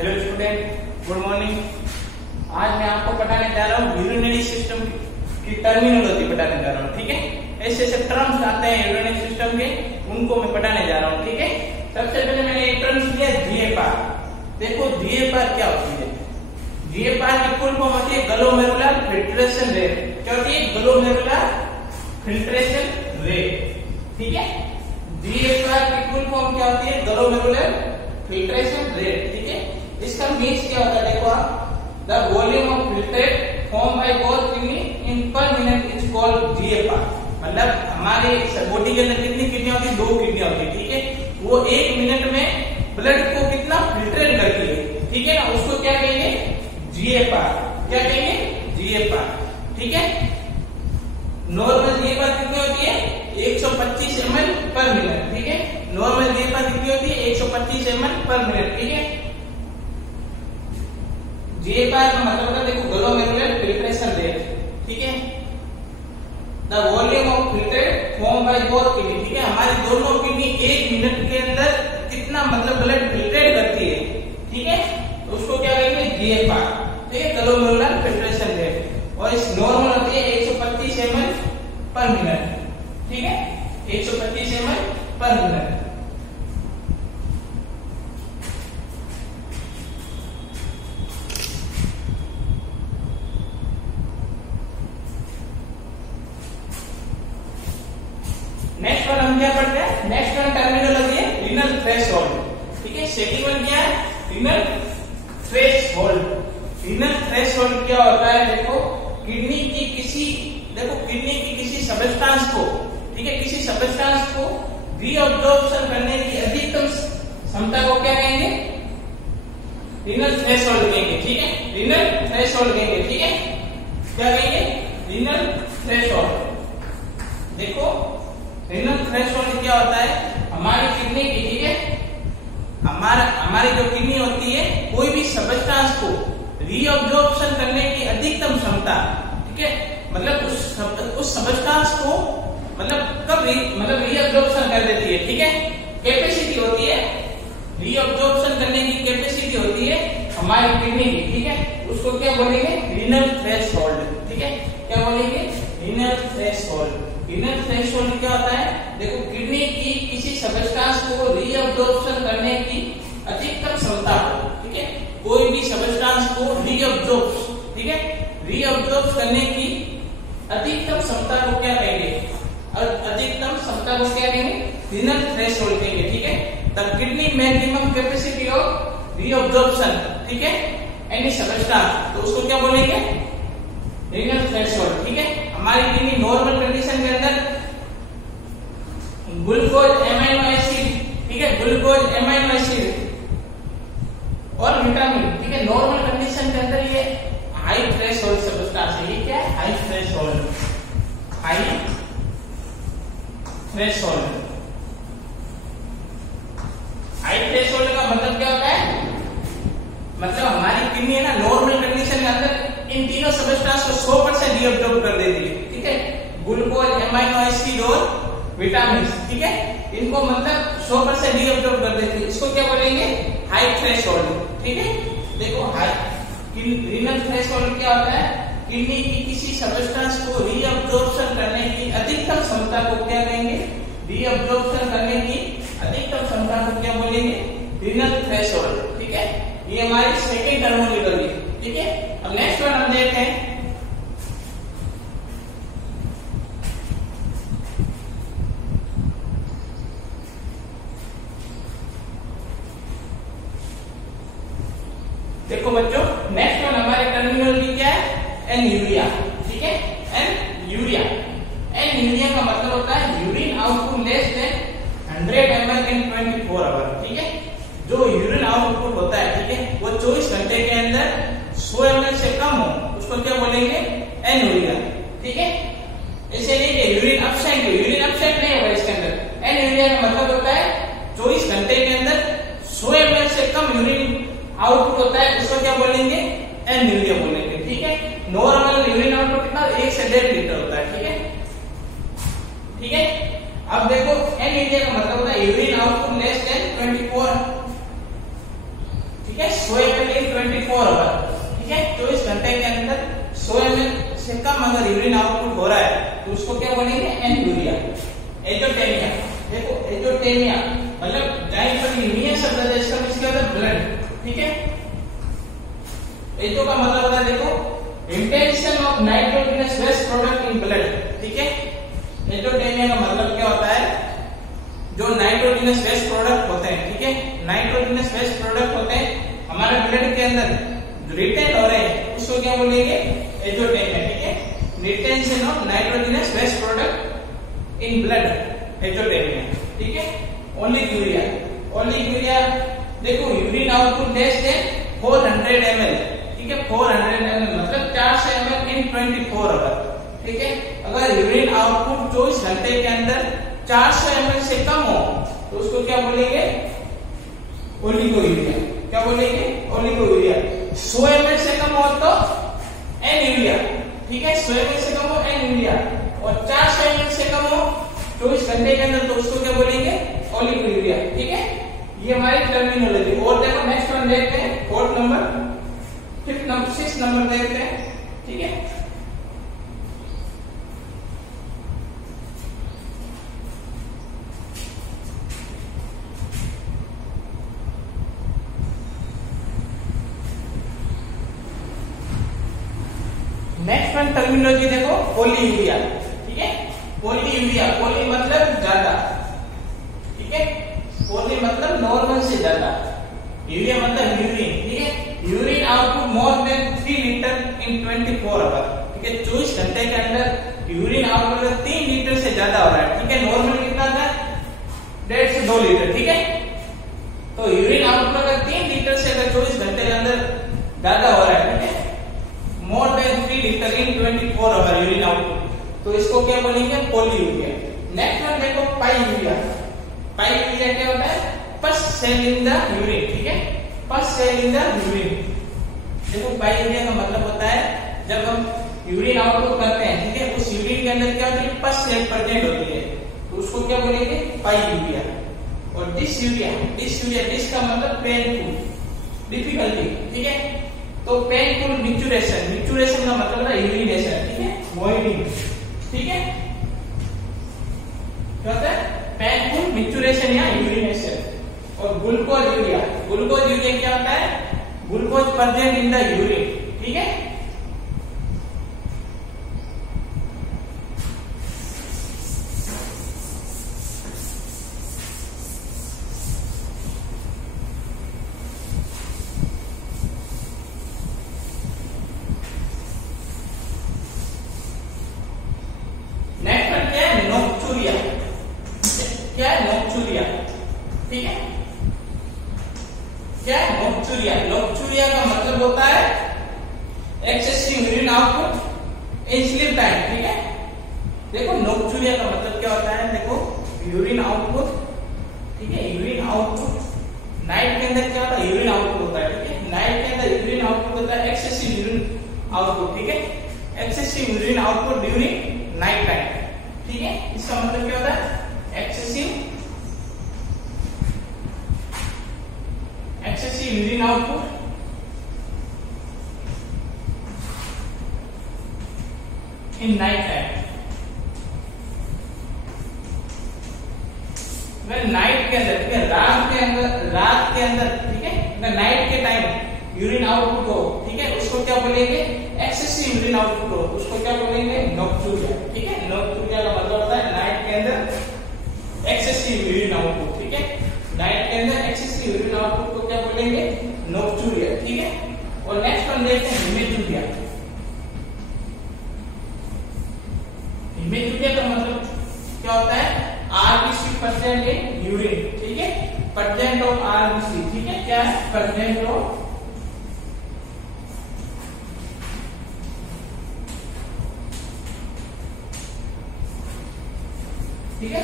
Hello student, good morning. आज मैं आपको बताने जा रहा हूँ यूरिनरी सिस्टम की टर्मिनोलॉजी बताने जा रहा हूँ। ठीक है, ऐसे ऐसे टर्म्स आते हैं यूरिनरी सिस्टम के, उनको मैं बताने जा रहा हूँ। ठीक है, सबसे पहले मैंने एक टर्म्स लिया जीएफआर। देखो जीएफआर क्या होती है। जीएफआर की फुल फॉर्म होती है ग्लोमेरुलर फिल्ट्रेशन रेट। क्या होती है? Glomerular filtration rate. ठीक है, जीएफआर की फुल फॉर्म क्या होती है? Glomerular filtration rate. ठीक है, इसका मीन्स क्या होता है? देखो आप, the volume of filtrate form by both kidney इन पर मिनट इज कॉल्ड जीएफआर। मतलब हमारे बॉडी के अंदर कितनी किडनियां होती है? 2 किडनियां होती है। ठीक है, वो 1 मिनट में ब्लड को कितना फिल्ट्रेट करती है। ठीक है ना, उसको क्या कहेंगे? जीएफआर। क्या कहेंगे? जीएफआर। ठीक है, नॉर्मल जीएफआर कितनी होती है? 125 ml पर मिनट। ठीक है, नॉर्मल जीएफआर कितनी होती है? 125 ml पर मिनट। ठीक है, जीएफआर का मतलब है, देखो, ग्लोमेरुलर फिल्ट्रेशन रेट। ठीक है, the volume of filtrate form by both kidney. ठीक है, हमारी दोनों किडनी 1 मिनट के अंदर कितना मतलब ब्लड फिल्ट्रेट करती है। ठीक है, तो उसको क्या कहेंगे? जीएफआर। ठीक है, ग्लोमेरुलर फिल्ट्रेशन रेट। और इस नॉर्मल होती है 125 ml पर मिनट। ठीक है, 125 ml पर मिनट। नेक्स्ट वन हम क्या पढ़ते हैं? नेक्स्ट वन टर्मिनोलॉजी है रीनल थ्रेशोल्ड। ठीक है, सेकंड वन क्या है? Renal threshold. रीनल थ्रेशोल्ड क्या होता है? देखो, किडनी की किसी सब्सटेंस को, ठीक है, किसी सब्सटेंस को रीअब्जॉर्प्शन करने की अधिकतम क्षमता को क्या कहेंगे? रीनल थ्रेशोल्ड कहेंगे। ठीक है, रीनल थ्रेशोल्ड कहेंगे। ठीक है, क्या कहेंगे? Renal threshold. देखो, रीनल थ्रेशोल्ड क्या होता है? हमारी किडनी की, ठीक है, हमारी जो किडनी होती है, कोई भी सब्सटेंस को रीअब्जॉर्प्शन करने की अधिकतम क्षमता। ठीक है, मतलब उस सब्सटेंस को कब रीअब्जॉर्प्शन कर देती है। ठीक है, कैपेसिटी होती है, रीअब्जॉर्प्शन करने की कैपेसिटी होती है हमारी किडनी की। ठीक है, उसको क्या बोलेंगे? Renal threshold. ठीक है, क्या बोलेंगे? Renal threshold. रीनल थ्रेशोल्ड क्या होता है? देखो, किडनी की किसी सब्सटेंस को रीअब्जॉर्प्शन करने की अधिकतम क्षमता को, ठीक है, कोई भी सब्सटेंस को रीअब्जॉर्ब, ठीक है, रीअब्जॉर्ब करने की अधिकतम क्षमता को क्या कहेंगे? और अधिकतम क्षमता को क्या कहेंगे? रीनल थ्रेशोल्ड कहेंगे। ठीक है, the kidney maximum capacity of reabsorption, ठीक है, एनी सब्सटेंस, तो उसको क्या बोलेंगे? Renal threshold. ठीक है, हमारी किडनी नॉर्मल कंडीशन के अंदर ग्लूकोज, एमाइनो एसिड, ठीक है, ग्लूकोज, एमाइनो एसिड और विटामिन, ठीक है, नॉर्मल कंडीशन के अंदर ये हाई थ्रेशोल्ड सब्सटेंस है। ये क्या है? High threshold. High threshold. High threshold का मतलब क्या होता है? मतलब हमारी किडनी है ना, नॉर्मल कंडीशन के अंदर इन तीनों सब्सटेंस को 100% रीअब्जॉर्ब कर देती है। ठीक है, ग्लूकोज, एमाइनो एसिड और विटामिन, ठीक है, इनको मतलब 100% रीअब्जॉर्ब कर देती है। इसको क्या बोलेंगे? High threshold. ठीक है, देखो, रीनल थ्रेशोल्ड क्या होता है? किडनी की किसी सब्सटेंस को रीअब्जॉर्प्शन करने की अधिकतम क्षमता को क्या कहेंगे? रीअब्जॉर्प्शन करने की अधिकतम क्षमता को क्या बोलेंगे? Renal threshold. ठीक है, ये हमारी सेकेंड टर्मिनोलॉजी। ठीक है, अब नेक्स्ट वन हम देखते हैं। देखो बच्चों, नेक्स्ट वन हमारे टर्मिनोलॉजी क्या है? एनयूरिया। ठीक है, एनयूरिया। एनयूरिया का मतलब होता है urine output less than 100 ml in 24 hour. ठीक है, जो यूरिन आउटपुट होता है, ठीक है, वो 24 घंटे के अंदर 100 ml से कम हो, उसको क्या बोलेंगे? एनयूरिया। ठीक है, ऐसे नहीं कि यूरिन एब्सेंट हो, यूरिन एब्सेंट नहीं होगा इसके अंदर। एनयूरिया का मतलब होता है 24 घंटे के अंदर 100 ml से कम यूरिन आउटपुट होता है, उसको क्या बोलेंगे? एनयूरिया बोलेंगे। ठीक है, नॉर्मल यूरिन आउटपुट कितना? 1 से 1.5 लीटर होता है। ठीक है, ठीक है, अब देखो, एनयूरिया का मतलब होता है यूरिन आउटपुट लेस देन 24। ठीक ठीक है 100 ml इन 24 आवर, ठीक है 24 घंटे के अंदर 100 ml से कम अगर यूरिन आउटपुट हो रहा है तो उसको क्या बोलेंगे एनुरिया। एजोटेमिया, देखो एजोटेमिया मतलब डायफर्मिया शब्द है इसका, इसके अंदर ब्लड, ठीक है एजो का मतलब होता है देखो intention of nitrogenous waste product in blood, ठीक है एजोटेमिया का मतलब क्या होता है जो नाइट्रोजनस वेस्ट प्रोडक्ट होते हैं, ठीक है नाइट्रोजनस वेस्ट प्रोडक्ट होते हैं हमारे ब्लड के अंदर रिटेन हो रहे हैं उसको क्या बोलेंगे एजोटेमिया, ठीक है retention of nitrogenous waste product in blood azotemia, ठीक है। ओलिगोयूरिया देखो urine output less than 400 ml, ठीक है 400 ml मतलब 400 ml इन 24 आवर, ठीक है अगर यूरिन आउटपुट 24 घंटे के अंदर 400 ml से कम हो तो उसको क्या बोलेंगे ओलिगोयूरिया, क्या बोलेंगे ओलिगोयूरिया। 100 ml से कम हो तो एनुरिया, ठीक है 100 ml से कम हो एनुरिया और 400 ml से कम हो 24 घंटे के अंदर तो उसको क्या बोलेंगे ओलिगोयूरिया, ठीक है ये हमारी टर्मिनोलॉजी। और देखो नेक्स्ट वन देखते हैं 4th number 5th number 6th number देखते हैं, ठीक है नेक्स्ट वन टर्मिनोलॉजी देखो पोलीयूरिया, ठीक है पोलीयूरिया, पोली मतलब ज्यादा, ठीक है पोली मतलब नॉर्मल से ज्यादा, यूरिया मतलब यूरिन, ठीक है urine output more than 3 litre in 24 hour, ठीक है 24 घंटे के अंदर यूरिन आउटपुट 3 लीटर से ज्यादा हो रहा है, ठीक है नॉर्मल कितना था 1.5 से 2 लीटर, ठीक है तो यूरिन आउटपुट अगर 3 लीटर से अगर 24 घंटे के अंदर ज्यादा हो रहा है, ठीक है more than 3 litre in 24 hour urine output तो इसको क्या बोलेंगे पोलीयूरिया। नेक्स्ट वन देखो पाईयूरिया, पाईयूरिया क्या होता है पस सेल इन द यूरिन, ठीक है पस सेल इन द यूरिन। देखो पाईयूरिया का मतलब होता है जब हम यूरिन आउटपुट करते हैं, ठीक है उस यूरिन के अंदर क्या होती है पस सेल प्रेजेंट होती है तो उसको क्या बोलेंगे पाईयूरिया। और डिसयूरिया डिस का मतलब पेनफुल डिफिकल्टी, ठीक है तो पेनफुल मिक्चुरेशन का मतलब है यूरिनेशन, ठीक है वॉइडिंग, ठीक है क्या होता है पेनफुल मिक्चुरेशन या यूरिनेशन। और ग्लूकोज यूरिया क्या होता है glucose present in the urine, ठीक है ठीक है क्या नोक्चुरिया का मतलब होता है excessive urine output in sleep time, ठीक है देखो नोक्चुरिया का मतलब क्या होता है देखो यूरिन आउटपुट, ठीक है यूरिन आउटपुट नाइट के अंदर क्या होता है यूरिन आउटपुट होता है, ठीक है नाइट के अंदर यूरिन आउटपुट होता है एक्सेसिव यूरिन आउटपुट, ठीक है excessive urine output during night time, ठीक है इसका मतलब क्या होता है excessive urine output in night time. Night के अंदर, ठीक है रात के अंदर, ठीक है नाइट के टाइम यूरिन आउटपुट हो, ठीक है उसको क्या बोलेंगे एक्सेसिव यूरिन आउटपुट हो उसको क्या बोलेंगे नोक्चुरिया, ठीक है नोक्चुरिया का मतलब होता है नाइट के अंदर एक्सेसिव यूरिन आउटपुट, ठीक है नाइट के अंदर एक्सेसिव यूरिन आउटपुट को क्या बोलेंगे नोक्चुरिया, ठीक है। और नेक्स्ट वन देखते हैं हिमेटुरिया। हिमेटुरिया का मतलब क्या होता है आरबीसी परसेंट इन यूरिन, ठीक है परसेंट ऑफ आरबीसी, ठीक है क्या है परसेंट ऑफ ठीक है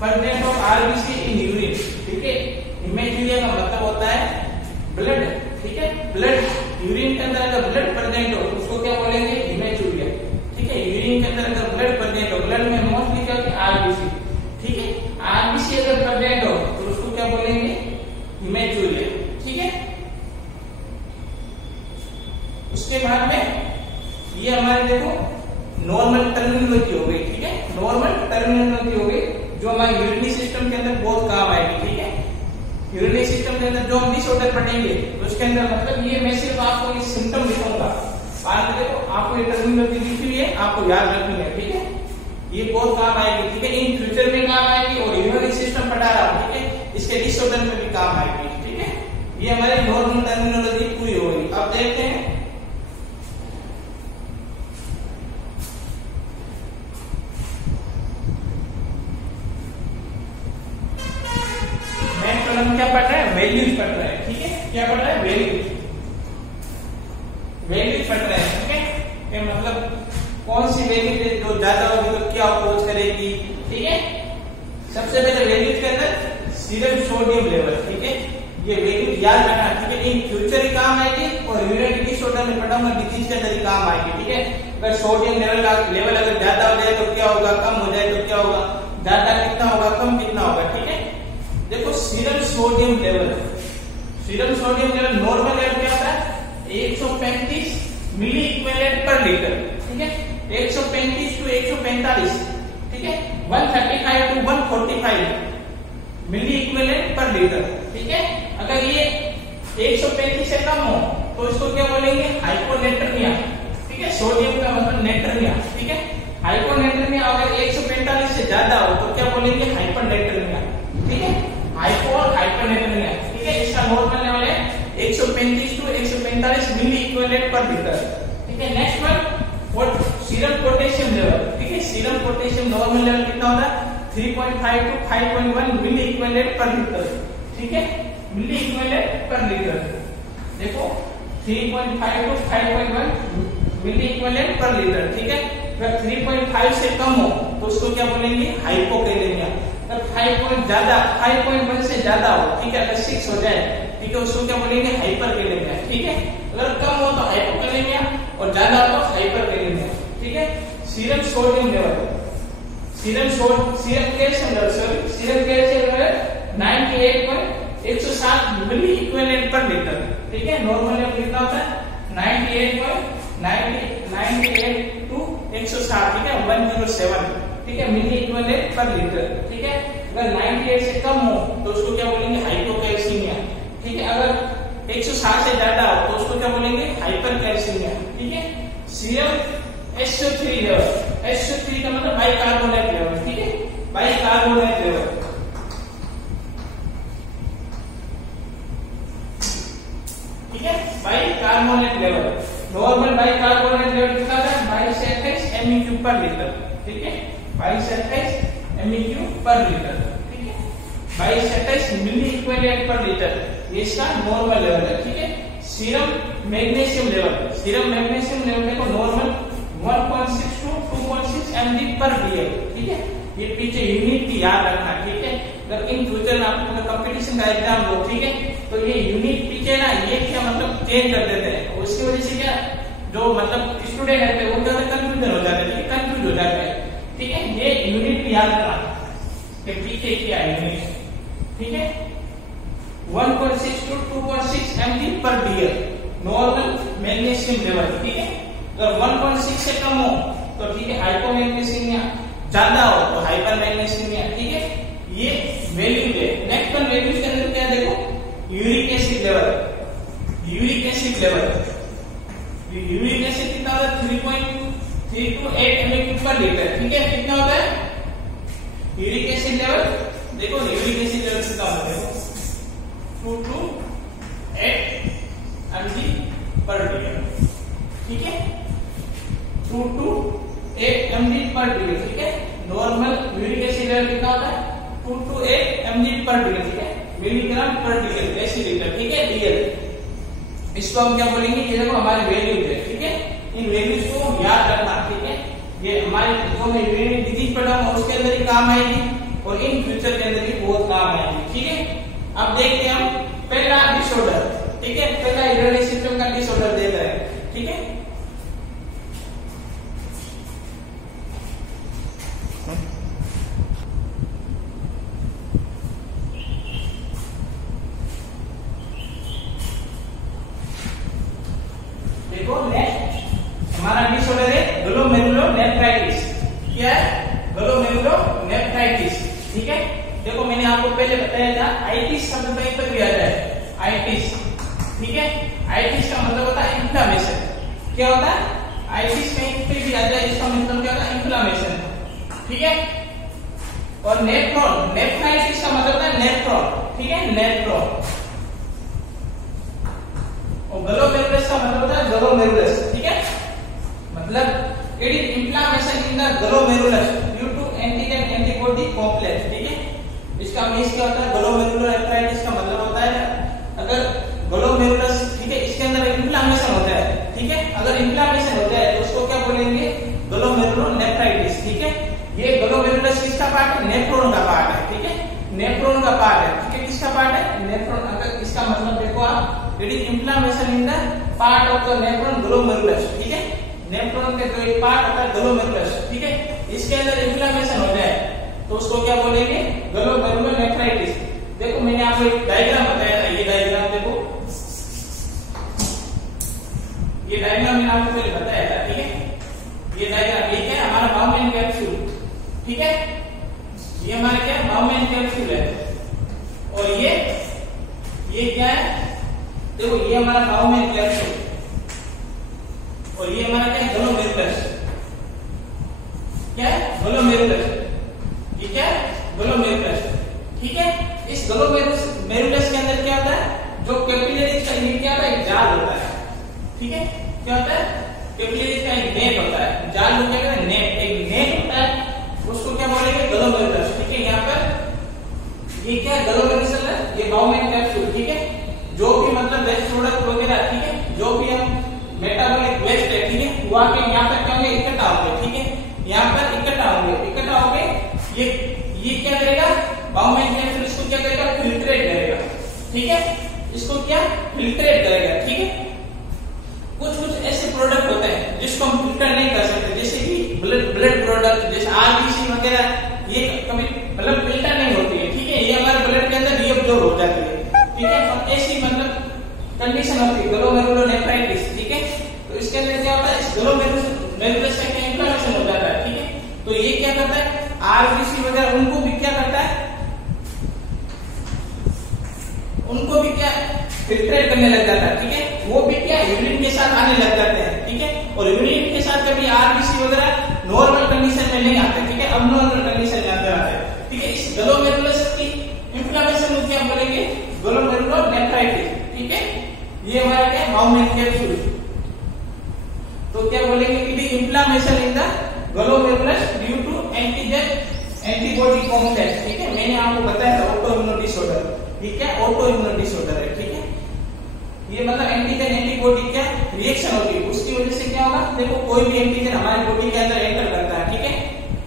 percent of RBC in urine, ठीक है हिमेटुरिया का मतलब होता है ब्लड, ठीक है ब्लड यूरिन के अंदर अगर ब्लड प्रेजेंट हो उसको क्या बोलेंगे हिमेटुरिया, ठीक है यूरिन के अंदर अगर ब्लड प्रेजेंट हो ब्लड में मोस्टली क्या होता है आरबीसी, ठीक है आरबीसी अगर प्रेजेंट हो तो उसको क्या बोलेंगे हिमेटुरिया, ठीक है ये हमारे देखो नॉर्मल टर्मिनोलॉजी हो गई, ठीक है, नॉर्मल टर्मिनोलॉजी हो गई जो हमारे यूरिनरी सिस्टम के अंदर बहुत काम आएगी, ठीक है। यूरिनरी सिस्टम के अंदर जो हम डिसऑर्डर पढ़ेंगे उसके अंदर मतलब ये मैं सिर्फ आपको ये सिम्टम लिखूंगा, बाद में देखो आपको ये टर्मिनोलॉजी लिखी हुई है, आपको याद रखनी है, ठीक है, ये बहुत काम आएगी, ठीक है, इन फ्यूचर में काम आएगी और यूरिनरी सिस्टम पढ़ा रहा हूं, ठीक है, इसके डिसऑर्डर में भी काम आएगी, ठीक है। ये हमारी नॉर्मल टर्मिनोलॉजी पूरी हो गई। अब देखते हैं हम क्या पढ़ रहे हैं, वैल्यूज पढ़ रहे हैं, ठीक है, क्या पढ़ रहे हैं, वैल्यूज, वैल्यूज पढ़ रहे हैं, ठीक है, ये मतलब कौन सी वैल्यू जो ज्यादा होगी तो क्या अप्रोच करेगी, ठीक है। सबसे पहले वैल्यूज के अंदर सीरम सोडियम लेवल, ठीक है, ये वैल्यूज याद रखना, ठीक है, इन फ्यूचर ही काम आएगी और यूरिनरी डिसऑर्डर में पढ़ाऊंगा डिजीज के अंदर ही काम आएगी, ठीक है। अगर सोडियम लेवल अगर ज्यादा हो जाए तो क्या होगा, कम हो जाए तो क्या होगा, ज्यादा कितना होगा, कम कितना होगा, ठीक है। देखो serum sodium level normal level क्या होता है 135 मिली इक्विवेलेंट पर लीटर, ठीक है, 135 टू 145, ठीक है, 135 to 145 milliequivalent per litre, ठीक है। अगर ये 135 से कम हो तो इसको क्या बोलेंगे, हाइपोनेट्रेमिया, ठीक है, सोडियम का मतलब नेट्रेमिया, ठीक है, हाइपोनेट्रेमिया। अगर 145 से ज्यादा हो तो क्या बोलेंगे, हाइपरनेट्रेमिया, ठीक है, हाइपरनेट्रेमिया, ठीक है। इसका नॉर्मल लेवल है 135 to 145 milliequivalent per litre, ठीक है। Next one serum potassium level, ठीक है, सीरम पोटेशियम नॉर्मल लेवल कितना होता है 3.5 to 5.1 milliequivalent per litre, ठीक है, मिली इक्विवेलेंट पर लीटर। देखो 3.5 to 5.1 milliequivalent per litre, ठीक है। अगर 3.5 से कम हो तो उसको क्या बोलेंगे, हाइपोकैलेमिया। 5.1 से ज्यादा हो, ठीक है, अगर 6 हो जाए, ठीक है, उसको क्या बोलेंगे, हाइपरकैलेमिया, ठीक है। अगर कम हो तो हाइपोकैलेमिया और ज्यादा हो तो हाइपरकैलेमिया, ठीक है। Serum sodium level, serum calcium level 160 मिली इक्विवेलेंट पर लीटर, ठीक है, नॉर्मल लेवल कितना होता है 98 टू 160, ठीक है, 107, ठीक है, मिली इक्विवेलेंट पर लीटर, ठीक है। अगर 98 से कम हो तो उसको क्या बोलेंगे, हाइपोकैल्सीमिया, ठीक है। अगर 160 से ज्यादा हो तो उसको क्या बोलेंगे, हाइपरकैल्सीमिया, ठीक है। सीरम SO3 लेवल, SO3 का मतलब बाइकार्बोनेट लेवल, ठीक है, बाइकार्बोनेट लेवल, ठीक है, bicarbonate level, normal bicarbonate level कितना है 2228 MEQ पर लीटर, ठीक है, 2228 MEQ पर लीटर, ठीक है, 2228 मिली इक्विवेलेंट पर लीटर, ये इसका नॉर्मल लेवल है, ठीक है। सीरम मैग्नीशियम लेवल देखो नॉर्मल 1.6 टू 2.6 mg पर dl, ठीक है, ये पीछे यूनिट की याद रखना, ठीक है। अगर इन फ्यूचर में आपको कंपटीशन का एग्जाम हो, ठीक है, तो ये यूनिट पीछे ना ये क्या मतलब चेंज कर देते हैं, उसकी वजह से क्या जो मतलब स्टूडेंट रहते हैं वो ज्यादा कंफ्यूजन हो जाते हैं, कंफ्यूज हो जाते हैं, ठीक है। ये यूनिट याद रखना कि पीछे क्या है यूनिट, ठीक है, 1.6 टू 2.6 mg पर dl नॉर्मल मैग्नीशियम लेवल, ठीक है। अगर 1.6 से कम हो तो ठीक है हाइपोमैग्नीशियमिया, ज्यादा हो तो हाइपरमैग्नीशियमिया, ठीक है। ये वैल्यू है। नेक्स्ट वन वैल्यूज के अंदर क्या देखो, uric acid level, uric acid कितना होता है 3.3 टू 8 mg पर लीटर, ठीक है, कितना होता है यूरिक एसिड लेवल। देखो यूरिक एसिड लेवल कितना होता है, देखो 2 to 8 mg पर लीटर, ठीक है, 2 to 8 mg पर लीटर, ठीक है। नॉर्मल यूरिक एसिड लेवल कितना होता है 2 to 8 mg पर लीटर, ठीक है, मिलीग्राम पर लीटर डेसीलीटर, ठीक है, डीएल। इसको हम क्या बोलेंगे, ये देखो हमारी वैल्यूज है, ठीक है, इन वैल्यूज को याद रखना, ठीक है। ये हमारे जो मैं यूरिनरी डिजीज पढ़ा हूं उसके अंदर ही काम आएगी और इन फ्यूचर के अंदर भी बहुत काम आएगी, ठीक है। अब देखते हैं हम पहला डिसऑर्डर, ठीक है, पहला यूरिनरी सिस्टम का डिसऑर्डर देख रहे हैं, ठीक है। देखो नेक्स्ट हमारा डिसऑर्डर जाए आइटिस शब्द कहीं पर भी आ जाए, आइटिस, ठीक है। आइटिस का मतलब होता है इन्फ्लामेशन। क्या होता है? आइटिस कहीं पे भी आ जाए इसका मतलब क्या होता है? इन्फ्लामेशन, ठीक है। और नेफ्रॉन, नेफ्राइटिस का मतलब होता है नेफ्रॉन, ठीक है, नेफ्रॉन। और ग्लोमेरुलस का मतलब होता है ग्लोमेरुलस, ठीक है। मतलब it is inflammation in the glomerulus due to antigen antibody complex, ठीक है। इसका मीन्स क्या होता है? ग्लोमेरुलर नेफ्राइटिस का मतलब होता है अगर ग्लोमेरुलस, ठीक है, इसके अंदर इन्फ्लामेशन होता है, ठीक है। अगर इन्फ्लामेशन होता है तो उसको क्या बोलेंगे? ग्लोमेरुलर नेफ्राइटिस, ठीक है। ये ग्लोमेरुलस किसका पार्ट है? नेफ्रॉन का पार्ट है, ठीक है, नेफ्रॉन का पार्ट है, ठीक है। किसका पार्ट है? नेफ्रॉन। अगर इसका मतलब देखो आप, it is inflammation in the part of the nephron glomerulus, ठीक है। नेफ्रॉन के जो एक पार्ट होता है ग्लोमेरुलस, ठीक है, इसके अंदर इन्फ्लामेशन हो जाए तो उसको क्या बोलेंगे? Glomerular nephritis. देखो मैंने आपको एक डायग्राम बताया था, ये डायग्राम देखो, ये डायग्राम मैंने आपको पहले बताया था, ठीक है। ये डायग्राम ये क्या है? हमारा बाउमेन कैप्सूल, ठीक है। ये हमारा क्या है? बाउमेन कैप्सूल है। और ये क्या है? देखो ये हमारा बाउमेन कैप्सूल और ये हमारा क्या है? ग्लोमेरुलस। क्या है? ग्लोमेरुलस। ये क्या है? ग्लोमेरुलस, ठीक है। इस ग्लोमेरुलस के अंदर क्या होता है? जो कैपिलरीज का ये क्या होता है? जाल होता है, ठीक है। क्या होता है? कैपिलरीज का एक नेट होता है, जाल को क्या कहते हैं? नेट, एक नेट होता है, उसको क्या बोलेंगे? ग्लोमेरुलस, ठीक है। यहाँ पर ये क्या है? ग्लोमेरुलस है, ये बाउमेन कैप्सूल, ठीक है। जो भी मतलब वेस्ट प्रोडक्ट वगैरह, ठीक है, जो भी हम मेटाबॉलिक वेस्ट है, ठीक है, वो आके यहाँ पर क्या होंगे? इकट्ठा होंगे, ठीक है। यहाँ पर इकट्ठा होंगे, ये क्या करेगा? बाउमेन कैप्सूल इसको क्या करेगा? फिल्ट्रेट करेगा, ठीक है। इसको क्या? फिल्ट्रेट करेगा, ठीक है। कुछ ऐसे प्रोडक्ट होते हैं जिसको हम फिल्टर नहीं कर सकते, जैसे कि ब्लड प्रोडक्ट, जैसे आरबीसी वगैरह, ये कभी मतलब फिल्टर नहीं होती है, ठीक है। ये हमारे ब्लड के अंदर रीअब्जॉर्ब हो जाती है, ठीक है। तो ऐसी मतलब कंडीशन होती है ग्लोमेरुलर नेफ्राइटिस, ठीक है। तो इसके अंदर क्या होता है? इस ग्लोमेरुलस का क्या इन्फ्लेमेशन हो जाता है, ठीक है। तो ये क्या करता है? आरबीसी वगैरह उनको भी क्या करता है? उनको भी क्या फिल्ट्रेट करने लग जाता है, ठीक है। वो भी क्या यूरिन के साथ आने लग जाते हैं, ठीक है। और यूरिन के साथ कभी आरबीसी वगैरह नॉर्मल कंडीशन में नहीं आते, ठीक है, अबनॉर्मल कंडीशन में अंदर आते हैं, ठीक है। इस ग्लोमेरुलस की इन्फ्लेमेशन को क्या बोलेंगे? ग्लोमेरुलर नेफ्राइटिस, ठीक है। ये हमारा क्या है? Bowman capsule. तो क्या बोलेंगे? It is inflammation in the glomerulus due to antigen antibody complex, ठीक है। मैंने आपको बताया था ऑटो इम्यून डिसऑर्डर, ठीक है, ऑटो इम्यून डिसऑर्डर है, ठीक है। ये मतलब एंटीजन एंटीबॉडी क्या रिएक्शन होती है, उसकी वजह से क्या होगा? देखो कोई भी एंटीजन हमारी बॉडी के अंदर एंटर करता है, ठीक है।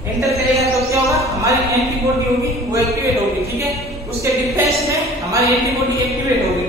एंटर करेगा तो क्या होगा? हमारी एंटीबॉडी होगी वो एक्टिवेट होगी, ठीक है। उसके डिफेंस में हमारी एंटीबॉडी एक्टिवेट होगी।